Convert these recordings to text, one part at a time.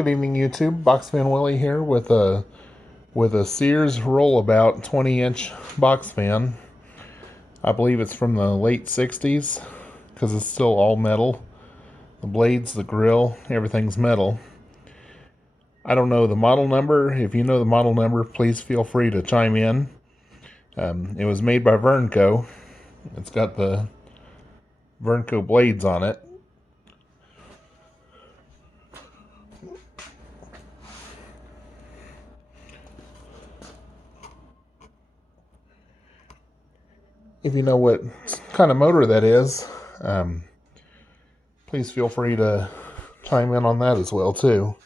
Good evening, YouTube. Boxman Willie here with a Sears Rollabout 20-inch box fan. I believe it's from the late 60s because it's still all metal. The blades, the grill, everything's metal. I don't know the model number. If you know the model number, please feel free to chime in. It was made by Vernco. It's got the Vernco blades on it. If you know what kind of motor that is, please feel free to chime in on that as well too.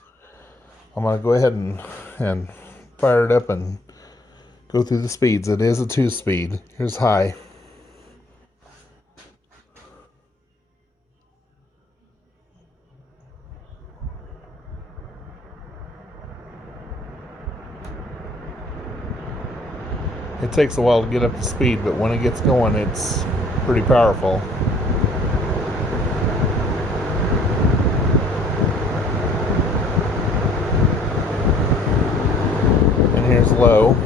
I'm going to go ahead and fire it up and go through the speeds. It is a 2-speed. Here's high. It takes a while to get up to speed, but when it gets going, it's pretty powerful. And here's low.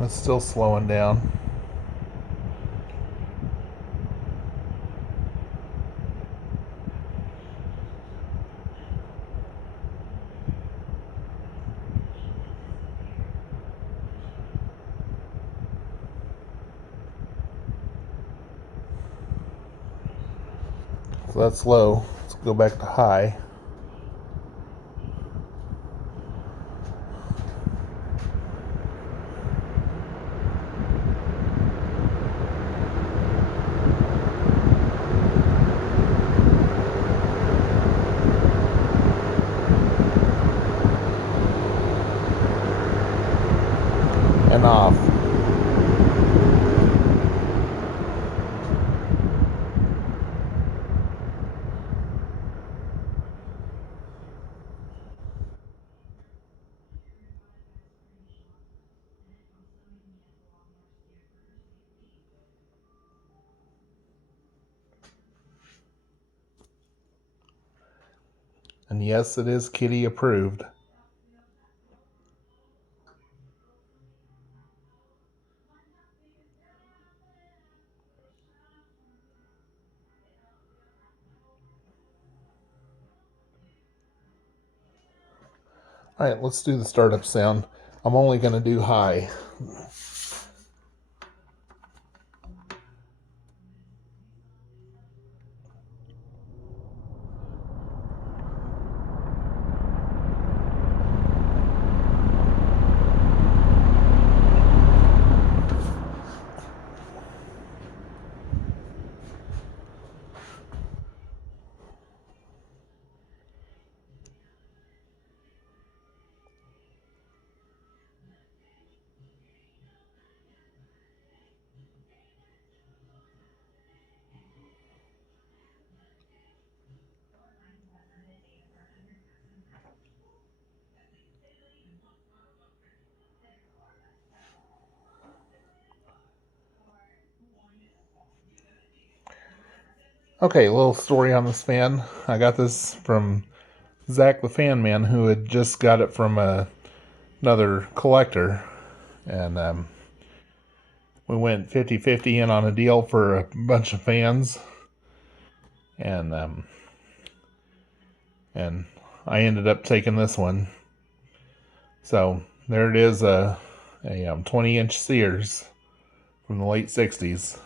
It's still slowing down. So that's low. Let's go back to high. And off. And yes, it is kitty approved. Alright, let's do the startup sound. I'm only going to do high. Okay, a little story on this fan. I got this from Zach the Fan Man, who had just got it from another collector. And we went 50-50 in on a deal for a bunch of fans. And I ended up taking this one. So there it is, a 20-inch Sears from the late 60s.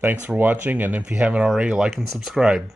Thanks for watching, and if you haven't already, like and subscribe.